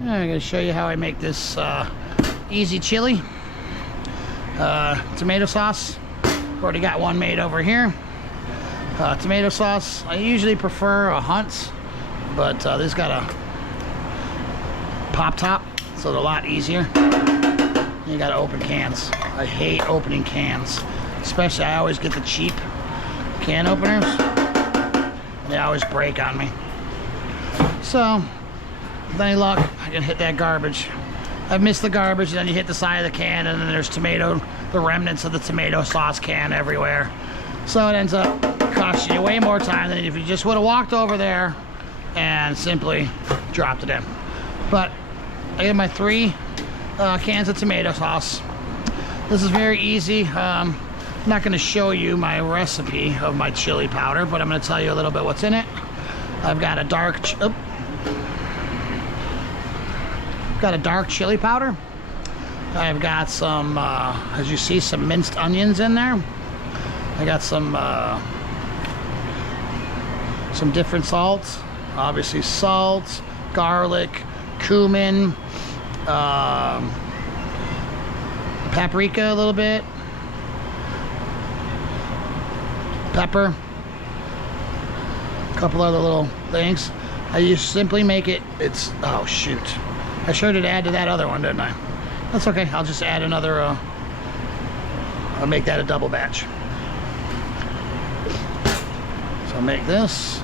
I'm going to show you how I make this easy chili. Tomato sauce. Already got one made over here. Tomato sauce. I usually prefer a Hunt's, but this got a pop top, so they're a lot easier. You got to open cans. I hate opening cans, especially I always get the cheap can openers. They always break on me. So, with any luck, I can hit that garbage. I've missed the garbage, and then you hit the side of the can, and then there's the remnants of the tomato sauce can everywhere. So it ends up costing you way more time than if you just would have walked over there and simply dropped it in. But I get my 3 cans of tomato sauce. This is very easy. I'm not going to show you my recipe of my chili powder, but I'm going to tell you a little bit what's in it. I've got a dark chili powder. I've got some, as you see, some minced onions in there. I got some different salts. Obviously salt, garlic, cumin, paprika a little bit, pepper, a couple other little things. I just simply make it, oh shoot. I sure did add to that other one, didn't I? That's okay, I'll just add another, I'll make that a double batch. So I'll make this.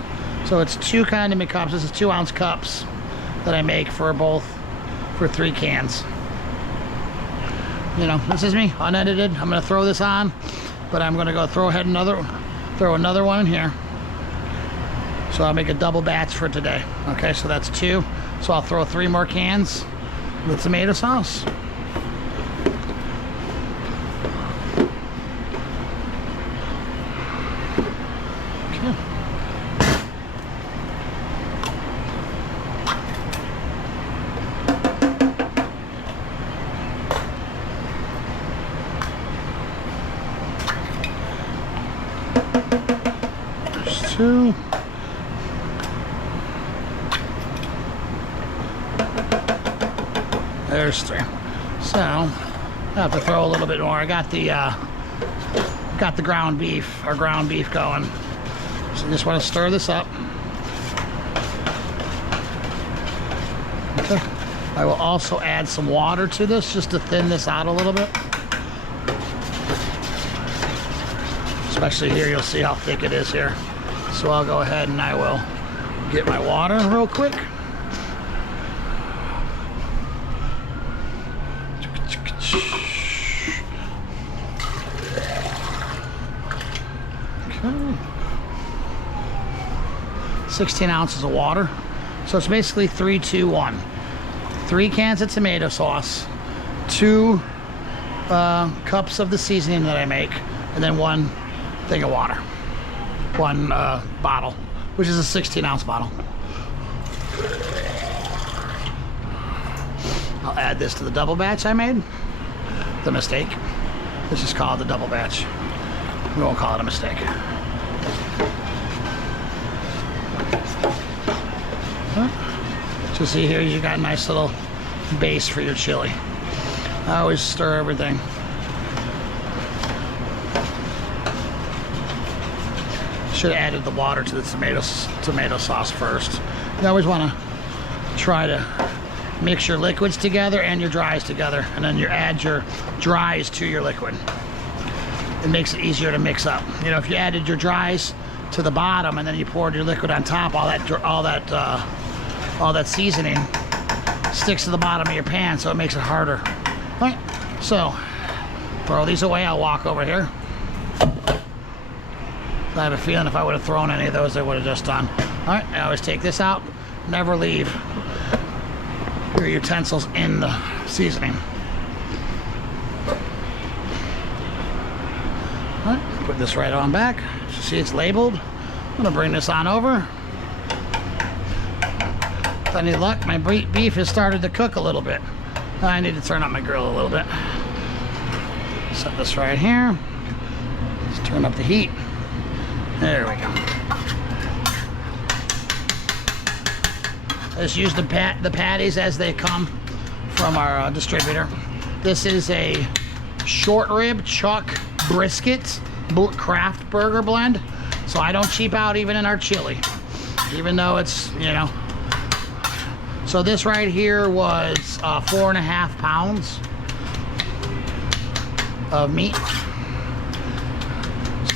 So it's 2 condiment cups. This is 2-ounce cups that I make for 3 cans. You know, this is me, unedited. I'm gonna throw this on, but I'm gonna go throw another one in here. So I'll make a double batch for today. Okay, so that's 2. So I'll throw 3 more cans with tomato sauce. Okay. There's 2. There's 3. So I have to throw a little bit more. I got the ground beef, our ground beef going. So I just want to stir this up. Okay. I will also add some water to this just to thin this out a little bit. Especially here, you'll see how thick it is here. So I'll go ahead and I will get my water real quick. Okay. 16 ounces of water. So it's basically 3, 2, 1. 3 cans of tomato sauce, 2 cups of the seasoning that I make, and then 1 thing of water. 1 bottle, which is a 16-ounce bottle. I'll add this to the double batch I made. The mistake. Let's just call it the double batch. We won't call it a mistake. So see here, you got a nice little base for your chili. I always stir everything. Should have added the water to the tomato sauce first. You always want to try to mix your liquids together and your dries together, and then you add your dries to your liquid. It makes it easier to mix up. You know, if you added your dries to the bottom and then you poured your liquid on top, all that seasoning sticks to the bottom of your pan, so it makes it harder. All right, so throw these away. I'll walk over here. I have a feeling if I would have thrown any of those, I would have just done. All right, I always take this out. Never leave your utensils in the seasoning. All right, put this right on back. See, it's labeled. I'm gonna bring this on over. With any luck, my beef has started to cook a little bit. I need to turn up my grill a little bit. Set this right here. Let's turn up the heat. There we go. I just use the patties as they come from our distributor. This is a short rib chuck brisket craft burger blend, so I don't cheap out even in our chili, even though it's, you know. So this right here was 4.5 pounds of meat.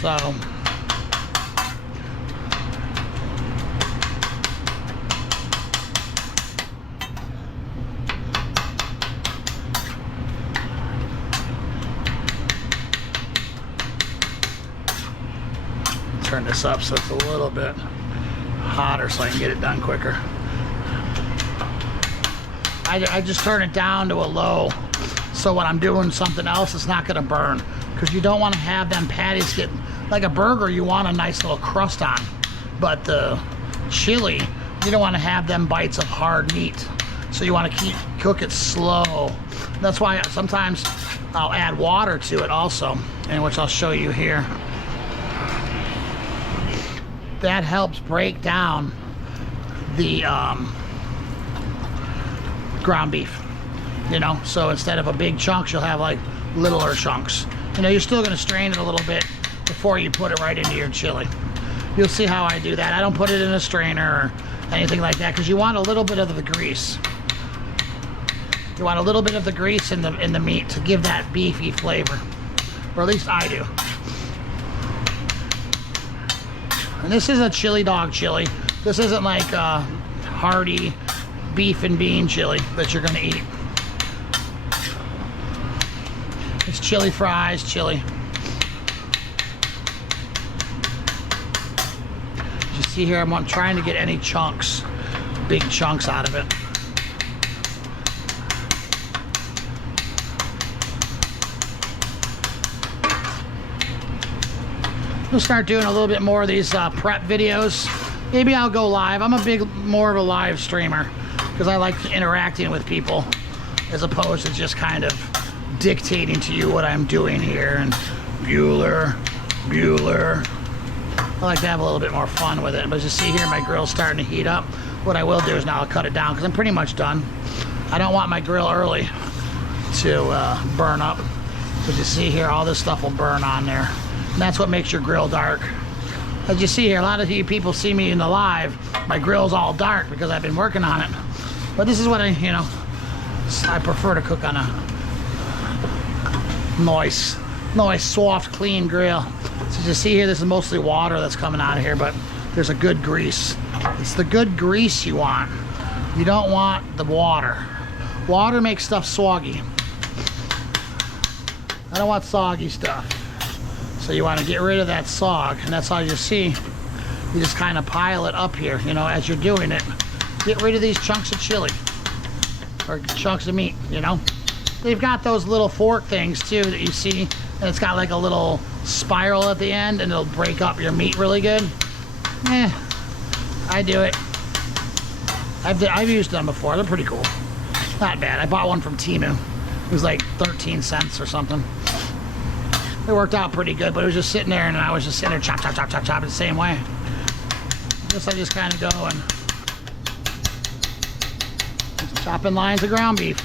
So turn this up so it's a little bit hotter so I can get it done quicker. I just turn it down to a low so when I'm doing something else it's not gonna burn, because you don't want to have them patties get, like a burger you want a nice little crust on, but the chili you don't want to have them bites of hard meat, so you want to cook it slow. That's why sometimes I'll add water to it also, and which I'll show you here. That helps break down the ground beef, you know, so instead of a big chunks you'll have like littler chunks. You know, you're still going to strain it a little bit before you put it right into your chili. You'll see how I do that. I don't put it in a strainer or anything like that, because you want a little bit of the grease. You want a little bit of the grease in the meat to give that beefy flavor, or at least I do. And this is a chili dog chili. This isn't like a hearty beef and bean chili that you're gonna eat. It's chili fries, chili. You see here, I'm trying to get any chunks, big chunks out of it. We'll start doing a little bit more of these prep videos. Maybe I'll go live. I'm more of a live streamer because I like interacting with people as opposed to just kind of dictating to you what I'm doing here. And Bueller. I like to have a little bit more fun with it. But as you see here, my grill's starting to heat up. What I will do is now I'll cut it down because I'm pretty much done. I don't want my grill early to burn up. As you see here, all this stuff will burn on there. And that's what makes your grill dark. As you see here, a lot of you people see me in the live, my grill's all dark because I've been working on it. But this is what I prefer to cook on a nice, soft, clean grill. So as you see here, this is mostly water that's coming out of here, but there's a good grease. It's the good grease you want. You don't want the water. Water makes stuff soggy. I don't want soggy stuff. So you want to get rid of that sog, and that's how you see. You just kind of pile it up here, you know, as you're doing it. Get rid of these chunks of chili, or chunks of meat, you know. They've got those little fork things too that you see, and it's got like a little spiral at the end, and it'll break up your meat really good. I do it. I've used them before. They're pretty cool. Not bad. I bought one from Temu. It was like 13 cents or something. It worked out pretty good, but it was just sitting there, and I was just sitting there chop it the same way. I guess I just kind of go and chopping lines of ground beef.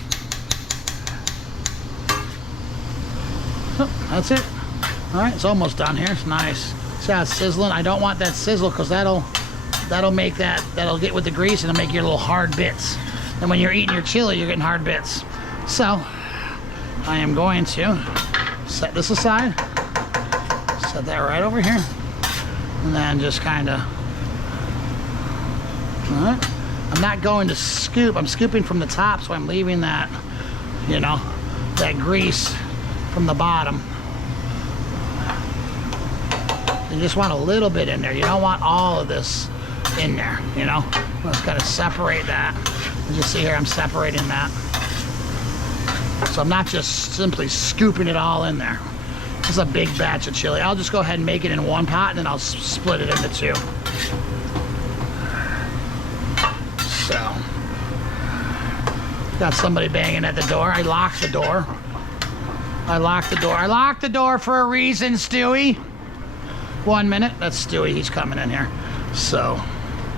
Oh, that's it. All right, it's almost done here. It's nice. See how it's sizzling? I don't want that sizzle because that'll get with the grease and it'll make your little hard bits. And when you're eating your chili, you're getting hard bits. So I am going to set this aside, set that right over here, and then just kind of, all right. I'm not going to scoop, I'm scooping from the top, so I'm leaving that, you know, that grease from the bottom. You just want a little bit in there. You don't want all of this in there, you know. Let's kind of separate that. As you see here, I'm separating that. So I'm not just simply scooping it all in there. This is a big batch of chili. I'll just go ahead and make it in one pot, and then I'll split it into two. So, got somebody banging at the door. I locked the door. I locked the door for a reason, Stewie. 1 minute. That's Stewie. He's coming in here. So,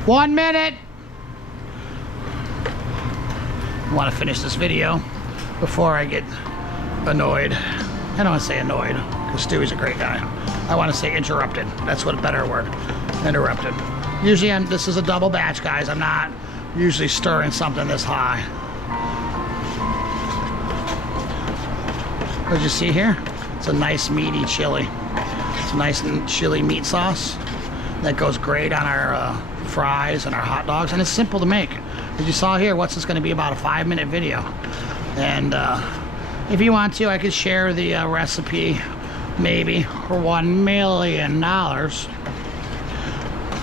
1 minute. want to finish this video before I get annoyed. I don't want to say annoyed, because Stewie's a great guy. I want to say interrupted. That's what a better word. Interrupted. Usually this is a double batch, guys. I'm not usually stirring something this high. What you see here? It's a nice meaty chili. It's a nice chili meat sauce that goes great on our fries and our hot dogs, and it's simple to make. As you saw here, what's this going to be, about a 5-minute video. And if you want to, I could share the recipe maybe for $1 million.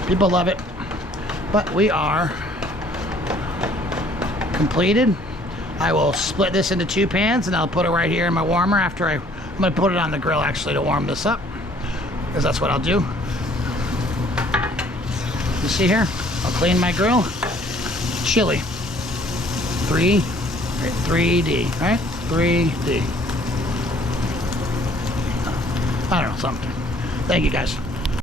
People love it. But we are completed. I will split this into 2 pans, and I'll put it right here in my warmer after I'm going to put it on the grill actually to warm this up, because that's what I'll do. You see here? I'll clean my grill. Chili. 3D, right? 3D. I don't know, something. Thank you, guys.